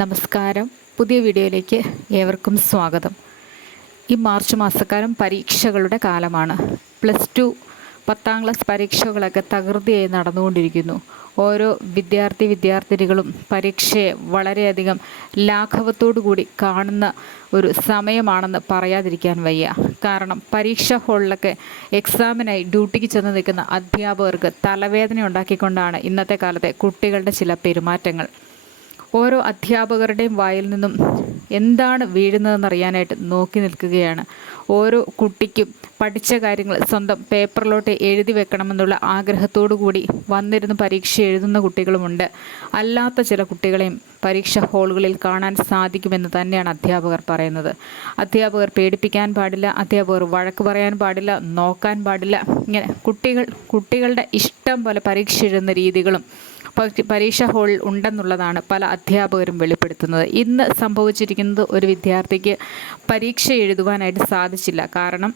നമസ്കാരം. പുതിയ വീഡിയോയിലേക്ക് ഏവർക്കും സ്വാഗതം. ഈ മാർച്ച് മാസക്കാലം പരീക്ഷകളുടെ കാലമാണ്. +2 10ാം ക്ലാസ് പരീക്ഷകളൊക്കെ തകൃതിയായി നടന്നുകൊണ്ടിരിക്കുന്നു. ഓരോ വിദ്യാർത്ഥിനികളും പരീക്ഷയെ വളരെയധികം ലാഘവത്തോടു കൂടി കാണുന്ന ഒരു സമയമാണെന്ന് പറയാതിരിക്കാൻ വയ്യ. കാരണം പരീക്ഷാ ഹാളിലൊക്കെ എക്സാമിനായി ഡ്യൂട്ടിക്ക് ചെന്ന് നിൽക്കുന്ന അധ്യാപകർക്ക് തലവേദന ഉണ്ടാക്കിക്കൊണ്ടാണ് ഇന്നത്തെ കാലത്തെ കുട്ടികളുടെ ചില പെരുമാറ്റങ്ങൾ. ഓരോ അധ്യാപകരുടെയും വായിൽ നിന്നും എന്താണ് വീഴുന്നതെന്നറിയാനായിട്ട് നോക്കി നിൽക്കുകയാണ്. ഓരോ കുട്ടിക്കും പഠിച്ച കാര്യങ്ങൾ സ്വന്തം പേപ്പറിലോട്ട് എഴുതി വെക്കണമെന്നുള്ള ആഗ്രഹത്തോടു കൂടി വന്നിരുന്ന് പരീക്ഷ എഴുതുന്ന കുട്ടികളുമുണ്ട്. അല്ലാത്ത ചില കുട്ടികളെയും പരീക്ഷാ ഹാളുകളിൽ കാണാൻ സാധിക്കുമെന്ന് തന്നെയാണ് അധ്യാപകർ പറയുന്നത്. അധ്യാപകർ പേടിപ്പിക്കാൻ പാടില്ല, അധ്യാപകർ വഴക്ക് പറയാൻ പാടില്ല, നോക്കാൻ പാടില്ല. ഇങ്ങനെ കുട്ടികളുടെ ഇഷ്ടം പോലെ പരീക്ഷ എഴുതുന്ന രീതികളും പരീക്ഷാ ഹാളിൽ ഉണ്ടെന്നുള്ളതാണ് പല അധ്യാപകരും വെളിപ്പെടുത്തുന്നത്. ഇന്ന് സംഭവിച്ചിരിക്കുന്നത് ഒരു വിദ്യാർത്ഥിക്ക് പരീക്ഷ എഴുതുവാനായിട്ട് സാധിച്ചില്ല. കാരണം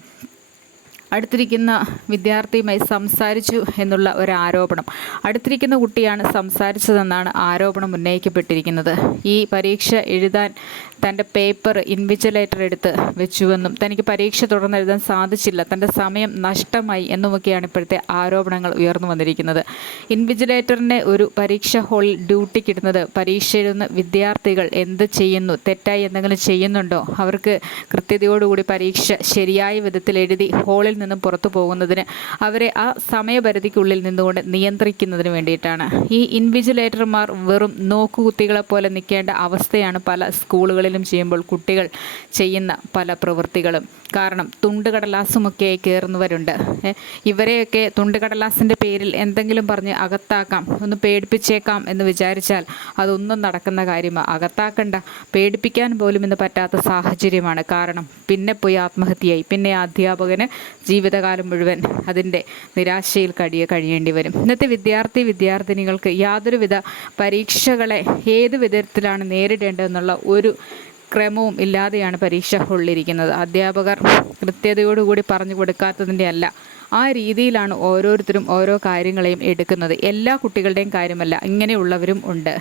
അടുത്തിരിക്കുന്ന വിദ്യാർത്ഥിയുമായി സംസാരിച്ചു എന്നുള്ള ഒരു ആരോപണം. അടുത്തിരിക്കുന്ന കുട്ടിയാണ് സംസാരിച്ചതെന്നാണ് ആരോപണം ഉന്നയിക്കപ്പെട്ടിരിക്കുന്നത്. ഈ പരീക്ഷ എഴുതാൻ തൻ്റെ പേപ്പർ ഇൻവിജിലേറ്റർ എടുത്ത് വെച്ചുവെന്നും തനിക്ക് പരീക്ഷ തുടർന്ന് എഴുതാൻ സാധിച്ചില്ല, തൻ്റെ സമയം നഷ്ടമായി എന്നുമൊക്കെയാണ് ഇപ്പോഴത്തെ ആരോപണങ്ങൾ ഉയർന്നു വന്നിരിക്കുന്നത്. ഇൻവിജിലേറ്ററിനെ ഒരു പരീക്ഷാ ഹാളിൽ ഡ്യൂട്ടിക്കിടുന്നത് പരീക്ഷ എഴുതുന്ന വിദ്യാർത്ഥികൾ എന്ത് ചെയ്യുന്നു, തെറ്റായി എന്തെങ്കിലും ചെയ്യുന്നുണ്ടോ, അവർക്ക് കൃത്യതയോടുകൂടി പരീക്ഷ ശരിയായ വിധത്തിൽ എഴുതി ഹാളിൽ നിന്നും പുറത്തു പോകുന്നതിന് അവരെ ആ സമയപരിധിക്കുള്ളിൽ നിന്നുകൊണ്ട് നിയന്ത്രിക്കുന്നതിന് വേണ്ടിയിട്ടാണ്. ഈ ഇൻവിജിലേറ്റർമാർ വെറും നോക്കുകുത്തികളെ പോലെ നിൽക്കേണ്ട അവസ്ഥയാണ് പല സ്കൂളുകളിലും ചെയ്യുമ്പോൾ കുട്ടികൾ ചെയ്യുന്ന പല പ്രവൃത്തികളും. കാരണം തുണ്ടുകടലാസുമൊക്കെ കയറുന്നവരുണ്ട്. ഇവരെയൊക്കെ തുണ്ടുകടലാസിൻ്റെ പേരിൽ എന്തെങ്കിലും പറഞ്ഞ് അകത്താക്കാം, ഒന്ന് പേടിപ്പിച്ചേക്കാം എന്ന് വിചാരിച്ചാൽ അതൊന്നും നടക്കുന്ന കാര്യമാണ്. അകത്താക്കണ്ട, പേടിപ്പിക്കാൻ പോലും ഇന്ന് പറ്റാത്ത സാഹചര്യമാണ്. കാരണം പിന്നെ പോയി ആത്മഹത്യയായി, പിന്നെ അധ്യാപകന് ജീവിതകാലം മുഴുവൻ അതിൻ്റെ നിരാശയിൽ കഴിയേണ്ടി വരും. ഇന്നത്തെ വിദ്യാർത്ഥിനികൾക്ക് യാതൊരുവിധ പരീക്ഷകളെ ഏത് വിധത്തിലാണ് നേരിടേണ്ടതെന്നുള്ള ഒരു ക്രമവും ഇല്ലാതെയാണ് പരീക്ഷ ഹാളിലിരിക്കുന്നത്. അധ്യാപകർ കൃത്യതയോടുകൂടി പറഞ്ഞു കൊടുക്കാത്തതിൻ്റെ അല്ല, ആ രീതിയിലാണ് ഓരോരുത്തരും ഓരോ കാര്യങ്ങളെയും എടുക്കുന്നത്. എല്ലാ കുട്ടികളുടെയും കാര്യമല്ല, ഇങ്ങനെയുള്ളവരും ഉണ്ട്.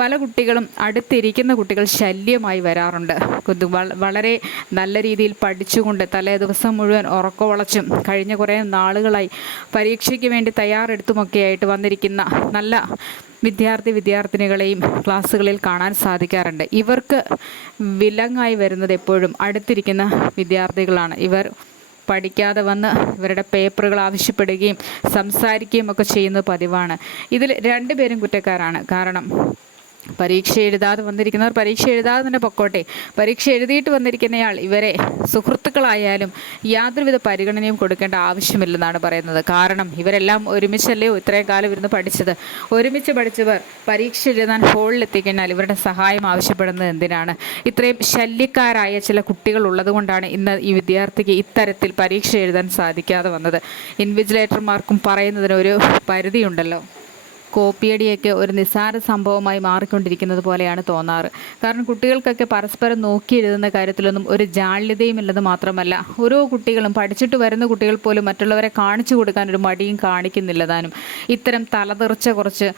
പല കുട്ടികളും അടുത്തിരിക്കുന്ന കുട്ടികൾ ശല്യമായി വരാറുണ്ട്. വളരെ നല്ല രീതിയിൽ പഠിച്ചുകൊണ്ട് തലേ ദിവസം മുഴുവൻ ഉറക്കവളച്ചും കഴിഞ്ഞ കുറേ നാളുകളായി പരീക്ഷയ്ക്ക് വേണ്ടി തയ്യാറെടുത്തുമൊക്കെയായിട്ട് വന്നിരിക്കുന്ന നല്ല വിദ്യാർത്ഥിനികളെയും ക്ലാസ്സുകളിൽ കാണാൻ സാധിക്കാറുണ്ട്. ഇവർക്ക് വിലങ്ങായി വരുന്നത് എപ്പോഴും അടുത്തിരിക്കുന്ന വിദ്യാർത്ഥികളാണ്. ഇവർ പഠിക്കാതെ വന്ന് ഇവരുടെ പേപ്പറുകൾ ആവശ്യപ്പെടുകയും സംസാരിക്കുകയും ഒക്കെ ചെയ്യുന്നത് പതിവാണ്. ഇതിൽ രണ്ടുപേരും കുറ്റക്കാരാണ്. കാരണം പരീക്ഷ എഴുതാതെ വന്നിരിക്കുന്നവർ പരീക്ഷ എഴുതാതെ തന്നെ പൊക്കോട്ടെ, പരീക്ഷ എഴുതിയിട്ട് വന്നിരിക്കുന്നയാൾ ഇവരെ സുഹൃത്തുക്കളായാലും യാതൊരുവിധ പരിഗണനയും കൊടുക്കേണ്ട ആവശ്യമില്ലെന്നാണ് പറയുന്നത്. കാരണം ഇവരെല്ലാം ഒരുമിച്ചല്ലേ ഇത്രയും കാലം ഇരുന്ന് പഠിച്ചത്. ഒരുമിച്ച് പഠിച്ചവർ പരീക്ഷ എഴുതാൻ ഹാളിൽ എത്തിക്കഴിഞ്ഞാൽ ഇവരുടെ സഹായം ആവശ്യപ്പെടുന്നത് എന്തിനാണ്? ഇത്രയും ശല്യക്കാരായ ചില കുട്ടികൾ ഉള്ളതുകൊണ്ടാണ് ഇന്ന് ഈ വിദ്യാർത്ഥിക്ക് ഇത്തരത്തിൽ പരീക്ഷ എഴുതാൻ സാധിക്കാതെ വന്നത്. ഇൻവിജിലേറ്റർമാർക്കും പറയുന്നതിന് ഒരു പരിധിയുണ്ടല്ലോ. കോപ്പിയടിയൊക്കെ ഒരു നിസ്സാര സംഭവമായി മാറിക്കൊണ്ടിരിക്കുന്നത് പോലെയാണ് തോന്നാറ്. കാരണം കുട്ടികൾക്കൊക്കെ പരസ്പരം നോക്കി എഴുതുന്ന കാര്യത്തിലൊന്നും ഒരു ജാള്യതയും ഇല്ലെന്ന് മാത്രമല്ല, ഓരോ കുട്ടികളും പഠിച്ചിട്ട് വരുന്ന കുട്ടികൾ പോലും മറ്റുള്ളവരെ കാണിച്ചു കൊടുക്കാൻ ഒരു മടിയും കാണിക്കുന്നില്ല താനും. ഇത്തരം തലതെറിച്ച കുറച്ച്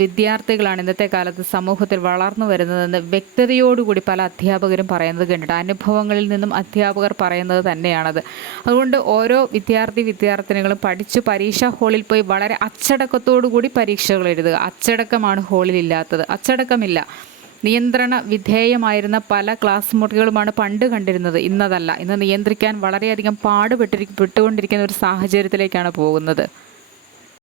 വിദ്യാർത്ഥികളാണ് ഇന്നത്തെ കാലത്ത് സമൂഹത്തിൽ വളർന്നു വരുന്നതെന്ന് വ്യക്തതയോടുകൂടി പല അധ്യാപകരും പറയുന്നത് കണ്ടിട്ട്, അനുഭവങ്ങളിൽ നിന്നും അധ്യാപകർ പറയുന്നത് തന്നെയാണത്. അതുകൊണ്ട് ഓരോ വിദ്യാർത്ഥിനികളും പഠിച്ചു പരീക്ഷാ ഹാളിൽ പോയി വളരെ അച്ചടക്കത്തോടുകൂടി പരീക്ഷകൾ എഴുതുക. അച്ചടക്കമാണ് ഹാളിലില്ലാത്തത്. അച്ചടക്കമില്ല. നിയന്ത്രണ വിധേയമായിരുന്ന പല ക്ലാസ് മുറികളുമാണ് പണ്ട് കണ്ടിരുന്നത്, ഇന്നതല്ല. ഇന്ന് നിയന്ത്രിക്കാൻ വളരെയധികം പാടുപെട്ടുകൊണ്ടിരിക്കുന്ന ഒരു സാഹചര്യത്തിലേക്കാണ് പോകുന്നത്.